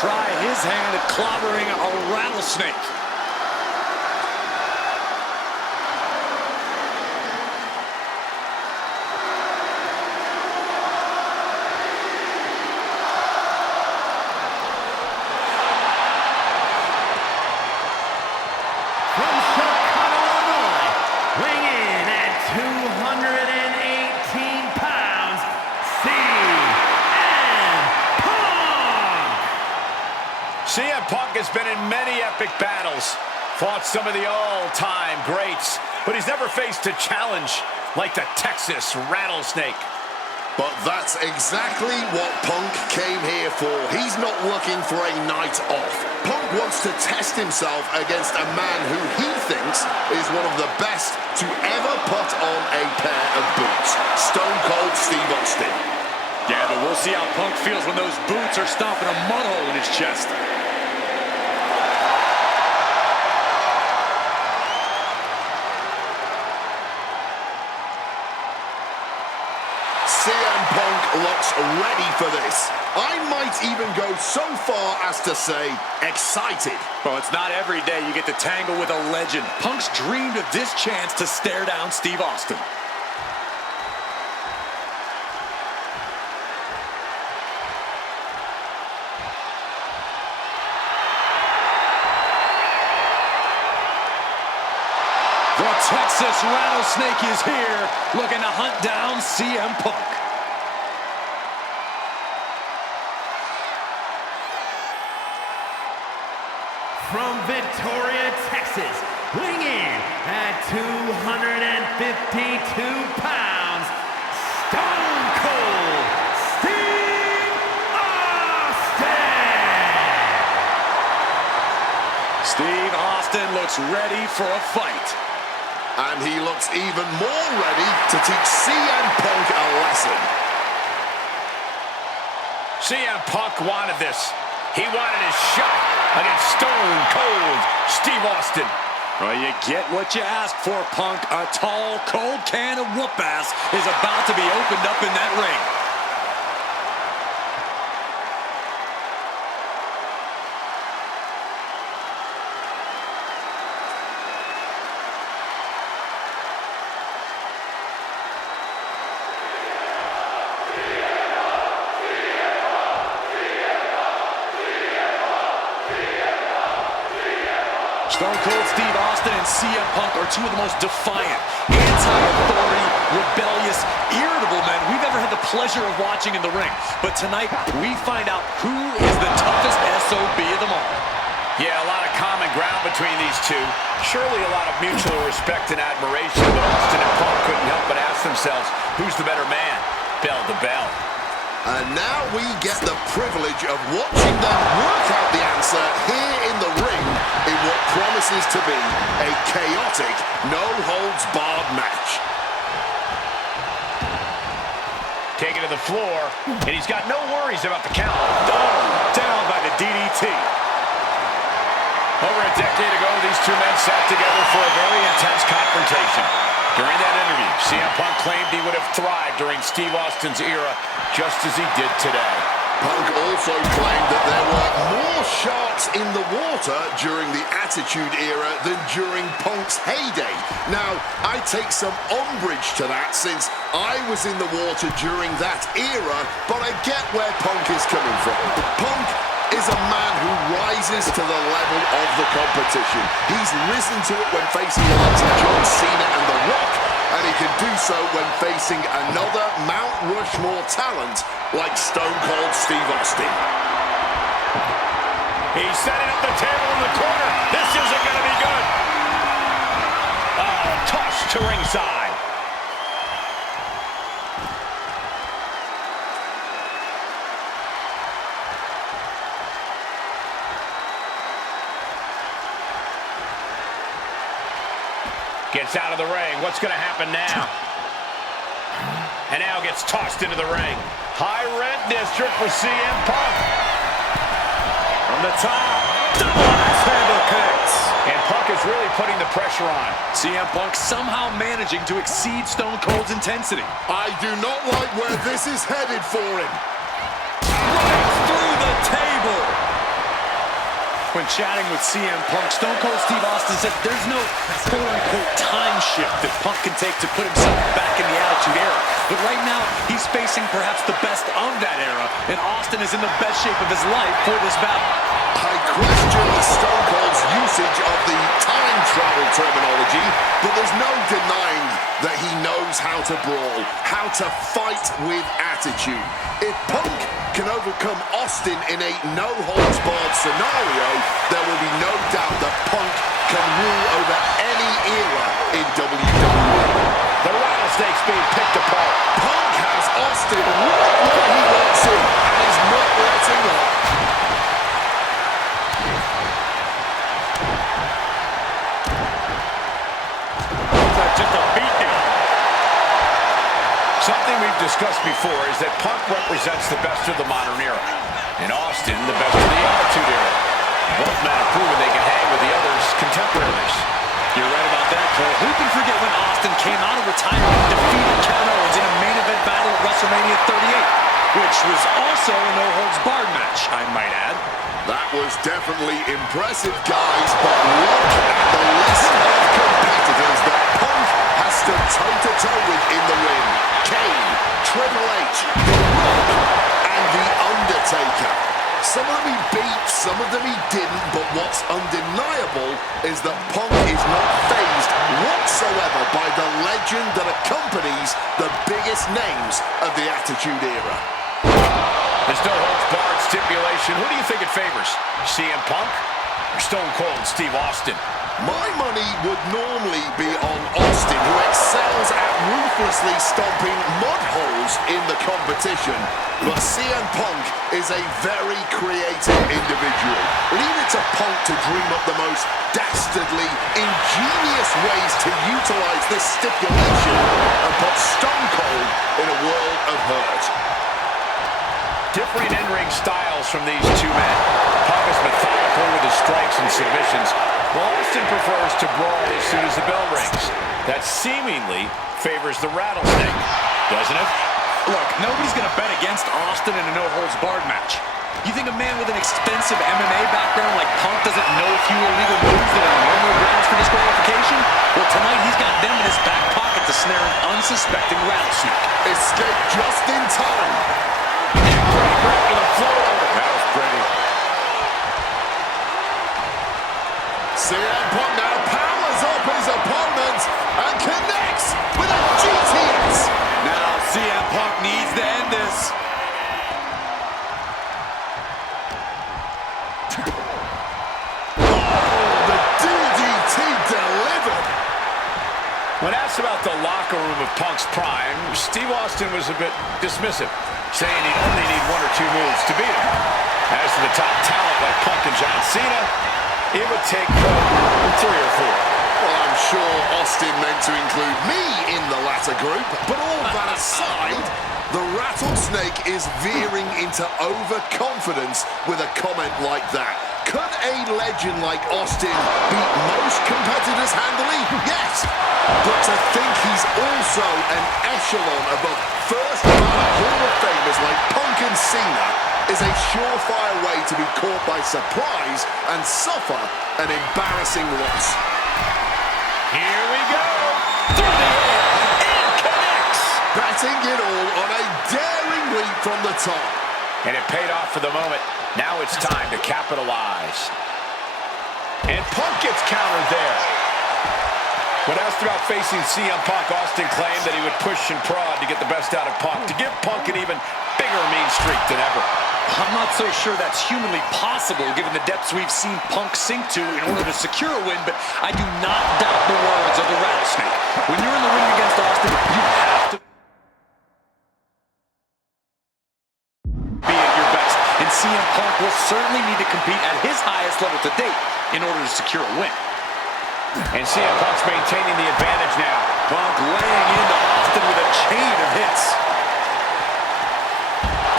try his hand at clobbering a rattlesnake. CM Punk has been in many epic battles, fought some of the all-time greats, but he's never faced a challenge like the Texas Rattlesnake. But that's exactly what Punk came here for. He's not looking for a night off. Punk wants to test himself against a man who he thinks is one of the best to ever put on a pair of boots. Stone Cold Steve Austin. Yeah, but we'll see how Punk feels when those boots are stomping a mud hole in his chest. CM Punk looks ready for this. I might even go so far as to say excited. Well, it's not every day you get to tangle with a legend. Punk's dreamed of this chance to stare down Steve Austin. The Texas Rattlesnake is here, looking to hunt down CM Punk. From Victoria, Texas, weighing in at 252 pounds, Stone Cold Steve Austin! Steve Austin looks ready for a fight. And he looks even more ready to teach CM Punk a lesson. CM Punk wanted this. He wanted his shot against Stone Cold Steve Austin. Well, you get what you ask for, Punk. A tall, cold can of whoop-ass is about to be opened up in that ring. Stone Cold Steve Austin and CM Punk are two of the most defiant, anti-authority, rebellious, irritable men we've ever had the pleasure of watching in the ring. But tonight, we find out who is the toughest SOB of them all. Yeah, a lot of common ground between these two. Surely a lot of mutual respect and admiration, but Austin and Punk couldn't help but ask themselves, who's the better man, bell to bell? And now we get the privilege of watching them work out the answer here in the ring in what promises to be a chaotic, no-holds-barred match. Taken to the floor, and he's got no worries about the count. Down by the DDT. Over a decade ago, these two men sat together for a very intense confrontation. During that interview, CM Punk claimed he would have thrived during Steve Austin's era, just as he did today. Punk also claimed that there were more sharks in the water during the Attitude Era than during Punk's heyday. Now, I take some umbrage to that since I was in the water during that era, but I get where Punk is coming from. Punk is a man who rises to the level of the competition. He's risen to it when facing the likes of John Cena and The Rock, and he can do so when facing another Mount Rushmore talent like Stone Cold Steve Austin. He's setting up the table in the corner. This isn't going to be good. Toss to ringside. Gets out of the ring. What's going to happen now? And now gets tossed into the ring. High red district for CM Punk. From the top. Double axe handle kicks. And Punk is really putting the pressure on. CM Punk somehow managing to exceed Stone Cold's intensity. I do not like where this is headed for him. Right through the table. When chatting with CM Punk, Stone Cold Steve Austin said there's no quote-unquote time shift that Punk can take to put himself back in the Attitude Era. But right now, he's facing perhaps the best of that era, and Austin is in the best shape of his life for this battle. I question Stone Cold's usage of the time travel terminology, but there's no denying that he knows how to brawl, how to fight with attitude. If Punk can overcome Austin in a no-holds-barred scenario, there will be no doubt that Punk can rule over any era in WWE. The rattlesnake's being picked apart. Punk has Austin right where he wants him and is not letting up. Just a beatdown. Something we've discussed before is that Punk represents the best of the modern era, and Austin the best of the Attitude Era. Both men have proven they can hang with the other's contemporaries. You're right about that, Cole. Who can forget when Austin came out of retirement and defeated Kevin Owens in a main event battle at WrestleMania 38, which was also a no-holds-barred match, I might add. That was definitely impressive, guys, but look at the list of competitors that Punk has stood toe-to-toe with in the ring. Kane, Triple H, The Rock, and The Undertaker. Some of them he beat, some of them he didn't, but what's undeniable is that Punk is not fazed whatsoever by the legend that accompanies the biggest names of the Attitude Era. There's no holds-barred stipulation. Who do you think it favors? CM Punk or Stone Cold Steve Austin? My money would normally be on Austin, who excels at ruthlessly stomping mud holes in the competition. But CM Punk is a very creative individual. Leave it to Punk to dream up the most dastardly, ingenious ways to utilize this stipulation and put Stone Cold in a world of hurt. Differing in-ring styles from these two men. Punk is methodical with his strikes and submissions, while Austin prefers to brawl as soon as the bell rings. That seemingly favors the rattlesnake, doesn't it? Look, nobody's going to bet against Austin in a no-holds-barred match. You think a man with an extensive MMA background like Punk doesn't know a few illegal moves that are normal grounds for disqualification? Well, tonight he's got them in his back pocket to snare an unsuspecting rattlesnake. Escape just in time. Right to the floor. That was pretty. CM Punk now powers up his opponent and connects with a GTS. Now CM Punk needs to end this. Oh, the DDT delivered. When asked about the locker room of Punk's prime, Steve Austin was a bit dismissive, saying he'd only need one or two moves to beat him. As to the top talent like Punk and John Cena, it would take 3 or 4. Well, I'm sure Austin meant to include me in the latter group, but all that aside, the rattlesnake is veering into overconfidence with a comment like that. Could a legend like Austin beat most competitors handily? Yes. But to think he's also an echelon above first-ballot Hall of Famers like Punk and Cena is a surefire way to be caught by surprise and suffer an embarrassing loss. Here we go. Through the air. It connects. Betting it all on a daring leap from the top. And it paid off for the moment. Now it's time to capitalize. And Punk gets countered there. When asked about facing CM Punk, Austin claimed that he would push and prod to get the best out of Punk, to give Punk an even bigger mean streak than ever. I'm not so sure that's humanly possible given the depths we've seen Punk sink to in order to secure a win, but I do not doubt the words of the rattlesnake. When you're in the ring against Austin, you have to be at your best, and CM Punk will certainly need to compete at his highest level to date in order to secure a win. And CM Punk's maintaining the advantage now. Punk laying into Austin with a chain of hits.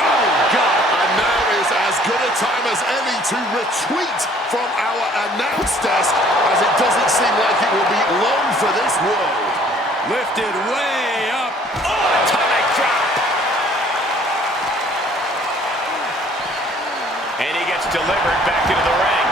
Oh, God. And now is as good a time as any to retreat from our announce desk, as it doesn't seem like it will be long for this world. Lifted way up. Oh, atomic drop. And he gets delivered back into the ring.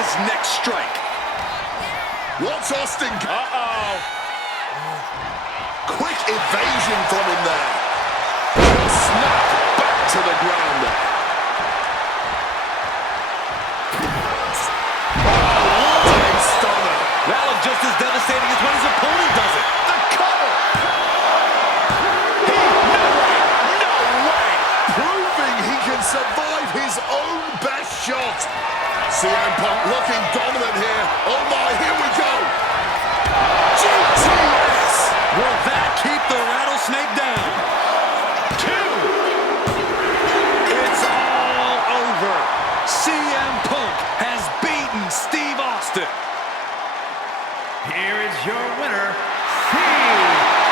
his next strike. What's Austin? Uh-oh. Quick evasion from him there. Just snap back to the ground there. Oh, what a stunner. That was just as devastating as when his opponent does it. The cover. No way. Proving he can survive his own best shot. CM Punk looking dominant here. Oh my, here we go. GTS. Will that keep the rattlesnake down? 2. It's all over. CM Punk has beaten Steve Austin. Here is your winner, CM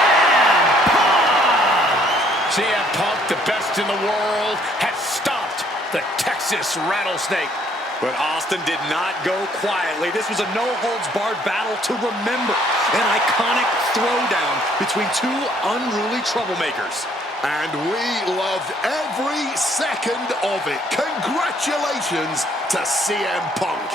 Punk! CM Punk, the best in the world, has stopped the Texas Rattlesnake. But Austin did not go quietly. This was a no-holds-barred battle to remember. An iconic throwdown between two unruly troublemakers. And we loved every second of it. Congratulations to CM Punk.